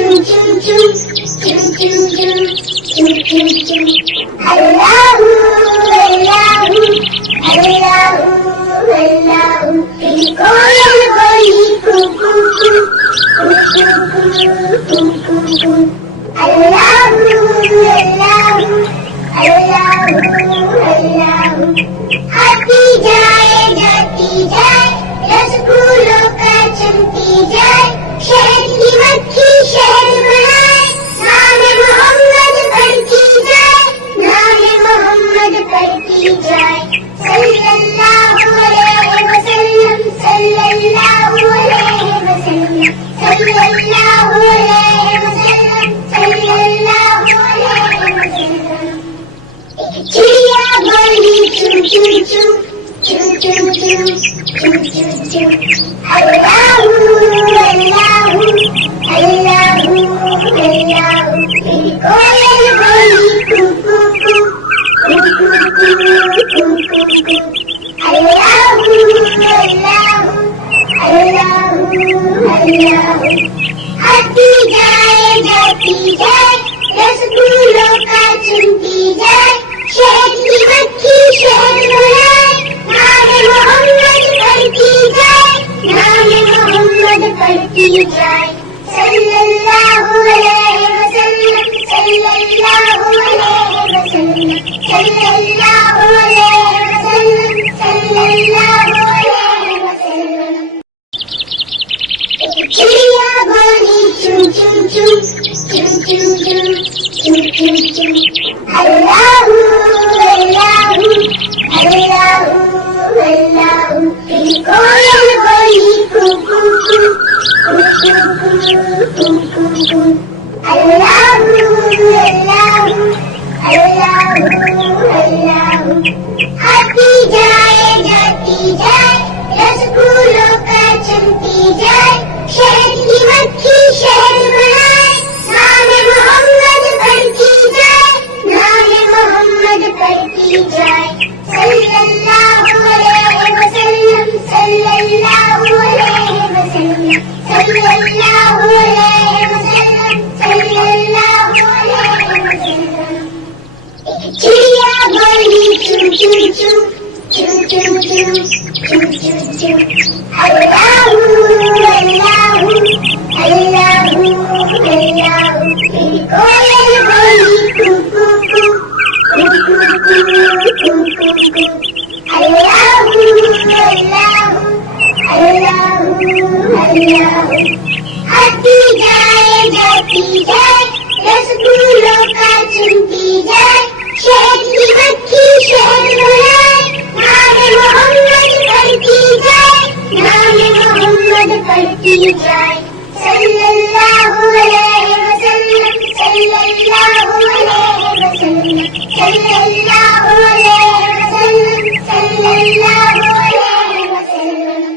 choo choo choo, choo choo choo, choo choo choo. Allahu, Allahu, Allahu, Allahu. तेरी कोयल बोली कू कू कू, कू कू कू, कू कू कू. Allahu, Allahu, Allahu, Allahu. आती जाए जाती जाए, रसगुल्लों का चमकी जाए, शहद की मक्खी शहद बनाए, नाम मोहम्मद पढ़ती जाए, नाम मोहम्मद पढ़ती जाए. सल्लल्लाहु अलैहि वसल्लम, सल्लल्लाहु अलैहि वसल्लम, सल्लल्लाहु अलैहि वसल्लम, सल्लल्लाहु अलैहि वसल्लम. चिड़िया बोली चू चू चू, चू चू चू, चू चू चू. अल्लाहू अल्लाहू अल्लाहू अल्लाहू. तेरी कोयल बोली कू कू कू, कू कू कू, कू कू कू. अल्लाहू अल्लाहू अल्लाहू अल्लाहू. आती जाए जाती जाए, रसगुल्लों का चमकी जाए, शहद की मक्खी शहद बनाए, नाम मोहम्मद पढ़ती जाए, नाम मोहम्मद पढ़ती जाए. सल्लल्लाहु अलैहि वसल्लम, सल्लल्लाहु अलैहि वसल्लम, सल्लल्लाहु अलैहि वसल्लम, सल्लल्लाहु अलैहि वसल्लम. चिड़िया बोली चू चू चू, चू चू चू, चू चू चू. अल्लाहू अल्लाहू अल्लाहू अल्लाहू. तेरी कोयल बोली कू कू कू, कू कू कू, कू कू कू. अल्लाहू अल्लाहू अल्लाहू अल्लाहू. आती जाए जाती जाए, रसगुल्लों का चमकी जाए, शहद की मक्खी शहद बनाए, नाम मोहम्मद पढ़ती जाए, नाम मोहम्मद पढ़ती जाए. सल्लल्लाहु अलैहि वसल्लम, सल्लल्लाहु अलैहि वसल्लम, सल्लल्लाहु अलैहि वसल्लम, सल्लल्लाहु अलैहि वसल्लम. चिड़िया बोली चू चू चू, चू चू चू, चू चू चू. अल्लाहू अल्लाहू अल्लाहू अल्लाहू. तेरी कोयल बोली कू कू कू, कू कू कू, कू कू कू. अल्लाहू अल्लाहू अल्लाहू अल्लाहू. आती जाए जाती जाए, रसगुल्लों का चमकी जाए, शहद की मक्खी शहद बनाए, नाम मोहम्मद पढ़ती जाए, नाम मोहम्मद पढ़ती जाए. सल्लल्लाहु अलैहि वसल्लम, सल्लल्लाहु अलैहि वसल्लम, सल्लल्लाहु अलैहि वसल्लम, सल्लल्लाहु अलैहि वसल्लम.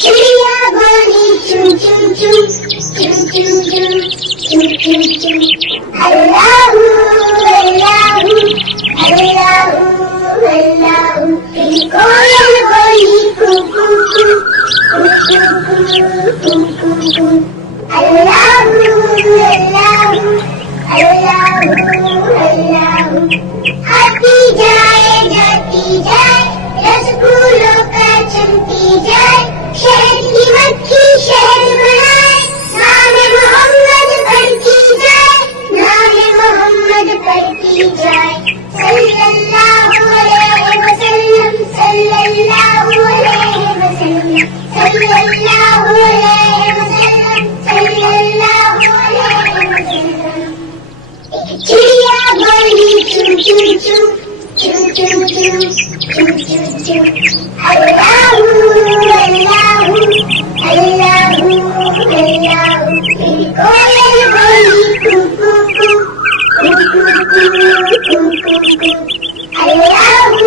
चिड़िया बोली चू चू चू, चू चू चू, चू चू चू. अल्लाहू अल्लाहू अल्लाहू अल्लाहू. तेरी कोयल बोली कू कू कू, कू कू कू, कू कू कू. अल्लाहू अल्लाहू अल्लाहू अल्लाहू. आती जाए जाती जाए, रसगुल्लों का चमकी जाए, शहद की मक्खी शहद बनाए, नाम मोहम्मद पढ़ती जाए, नाम मोहम्मद पढ़ती जाए. सल्लल्लाहु अलैहि वसल्लम, सल्लल्लाहु अलैहि वसल्लम, सल्लल्लाहु अलैहि वसल्लम, सल्लल्लाहु अलैहि वसल्लम. चिड़िया बोली चू चू चू, चू चू चू, चू चू चू. अल्लाहू अल्लाहू अल्लाहू अल्लाहू. तेरी कोयल बोली कू कू कू, कू कू कू, कू कू कू. अल्लाहू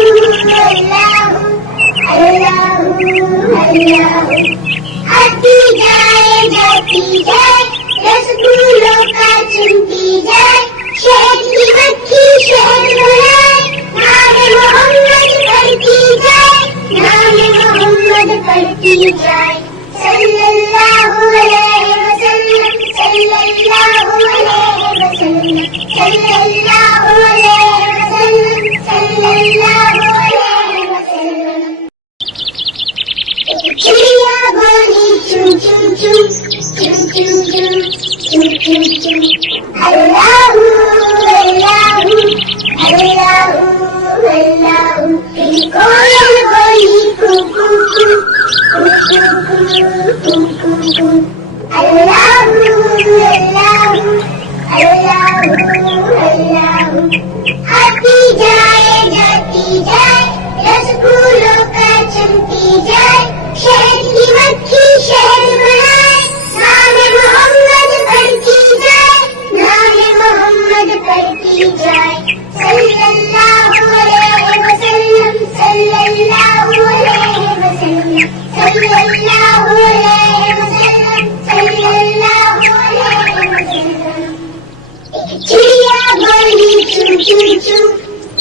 अल्लाहू अल्लाहू अल्लाहू. आती जाए जाती जाए, रसगुल्लों का चमकी जाए, शहद की मक्खी शहद बनाए, नाम मोहम्मद पढ़ती जाए, नाम मोहम्मद पढ़ती जाए. सल्लल्लाहु अलैहि वसल्लम. सल्लल्लाहु अलैहि वसल्लम, सल्लल्लाहु अलैहि वसल्लम, सल्लल्लाहु अलैहि वसल्लम। चिड़िया बोली चू चू चू, चू चू चू, चू चू चू। अल्लाहू अल्लाहू अल्लाहू अल्लाहू। फिर कोयल बोली कू कू कू, कू कू कू, कू कू कू। अल्लाहू अल्लाहू अल्लाहू अल्लाहू। आती जाए जाती जाए, रसगुल्लों का चमती जाए, शहद की मक्खी शहद बनाए, नाम मोहम्मद पढ़ती जाए, नाम मोहम्मद पढ़ती जाए। सल्लल्लाहु अलैहि वसल्लम, सल्लल्लाहु अलैहि वसल्लम, सल्लल्लाहु अलैहि वसल्लम, सल्लल्लाहु अलैहि वसल्लम। चिड़िया बोली चू चू चू,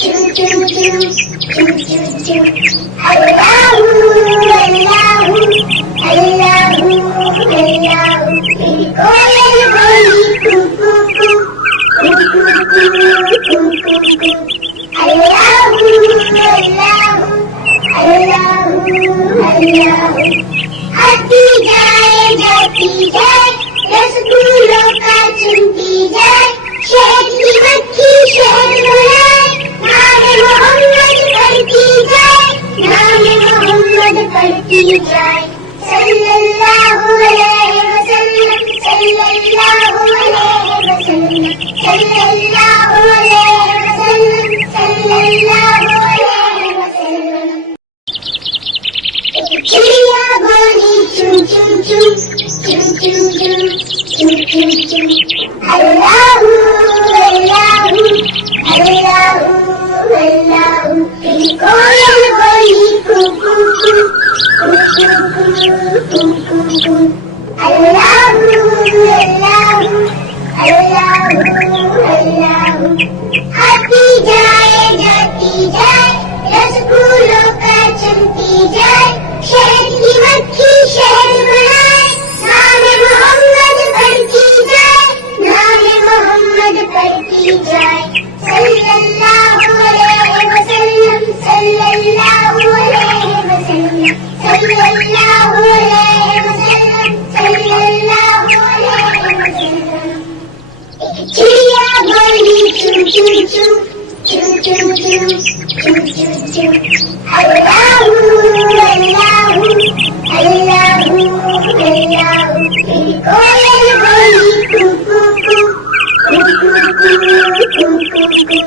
चू चू चू, चू चू चू। अल्लाहू अल्लाहू अल्लाहू अल्लाहू। फिर कोयल बोली कू कू कू, कू कू कू, कू कू कू। अल्लाहू अल्लाहू अल्लाहू अल्लाहू। आती जाए जाती जाए, रसगुल्लों का चुनती जाए, शहद की मक्खी शहद बनाए, नाम मोहम्मद पढ़ती जाए, नाम मोहम्मद पढ़ती जाए। सल्लल्लाहु अलैहि वसल्लम, सल्लल्लाहु अलैहि वसल्लम, सल्लल्लाहु अलैहि वसल्लम, सल्लल्लाहु अलैहि वसल्लम। चिड़िया बोली चू चू चू, चू चू चू, चू चू चू। अल्लाहू अल्लाहू अल्लाहू अल्लाहू। फिर कोयल बोली कू कू कू, कू कू कू, कू कू कू। अल्लाहू अल्लाहू अल्लाहू अल्लाहू। आती जाए जाती जाए, रसगुल्लों का चमती जाए, शहद की मक्खी शहद बनाए, नाम मोहम्मद पढ़ती जाए, नाम मोहम्मद पढ़ती जाए। सल्लल्लाहु अलैहि वसल्लम, सल्लल्लाहु अलैहि वसल्लम, सल्लल्लाहु अलैहि वसल्लम, सल्लल्लाहु अलैहि वसल्लम। चिड़िया बोली चू चू चू, चू चू चू, चू चू चू। अल्लाहू अल्लाहू अल्लाहू अल्लाहू। फिर कोयल बोली कू कू कू, कू कू कू, कू कू कू।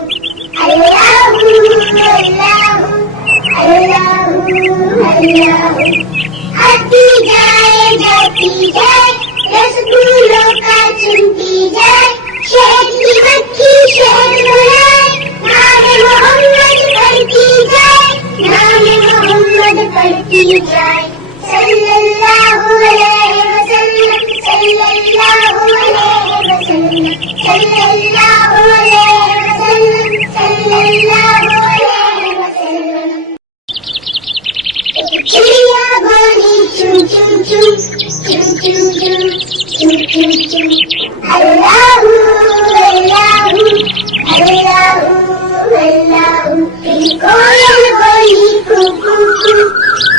अल्लाहू अल्लाहू अल्लाहू अल्लाहू। आती जाए जाती जाए, रसगुल्लों का चुनती जाए, शहद की मक्खी शहद बनाए, नाम मोहम्मद पढ़ती जाए, नाम मोहम्मद पढ़ती जाए। सल्लल्लाहु अलैहि वसल्लम, सल्लल्लाहु अलैहि वसल्लम, सल्लल्लाहु अलैहि वसल्लम, सल्लल्लाहु अलैहि वसल्लम। चिड़िया बोली चू चू चू, चू चू चू, चू चू चू। अल्लाहू अल्लाहू अल्लाहू अल्लाहू। फिर कोयल बोली कू कू कू,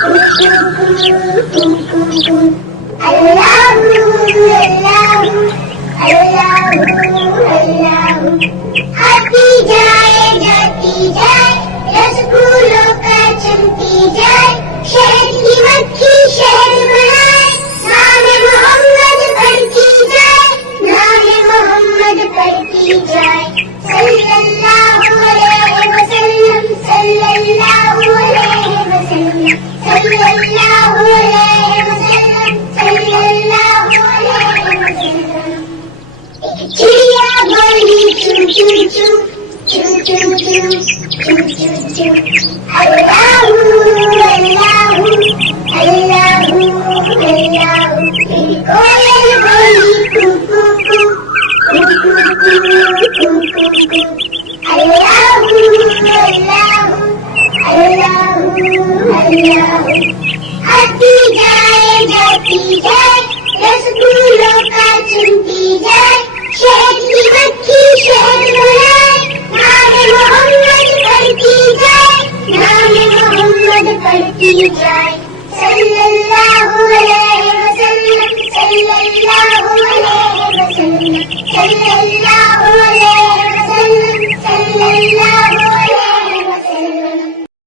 कू कू कू, कू कू कू। अल्लाहू अल्लाहू अल्लाहू अल्लाहू। आती जाए जाती जाए, रसगुल्लों का चमती जाए, शहद की मक्खी शहद बनाए, नाम मोहम्मद पढ़ती जाए, नाम मोहम्मद पढ़ती जाए। सल्लल्लाहु अलैहि वसल्लम, सल्लल्लाहु अलैहि वसल्लम, सल्लल्लाहु अलैहि वसल्लम, सल्लल्लाहु अलैहि वसल्लम। चिड़िया बोली चू चू चू, चू चू चू, चू चू चू। अल्लाहू अल्लाहू अल्लाहू अल्लाहू। फिर कोयल बोली कू कू कू, कू कू कू, कू कू कू। अल्लाहू अल्लाहू अल्लाहू अल्लाहू। आती जाए जाती जाए, रसगुल्लों का चुनती जाए, शहद की मक्खी शहद बनाए, नाम मोहम्मद पढ़ती जाए, नाम मोहम्मद पढ़ती जाए। सल्लल्लाहु अलैहि वसल्लम, सल्लल्लाहु अलैहि वसल्लम, सल्लल्लाहु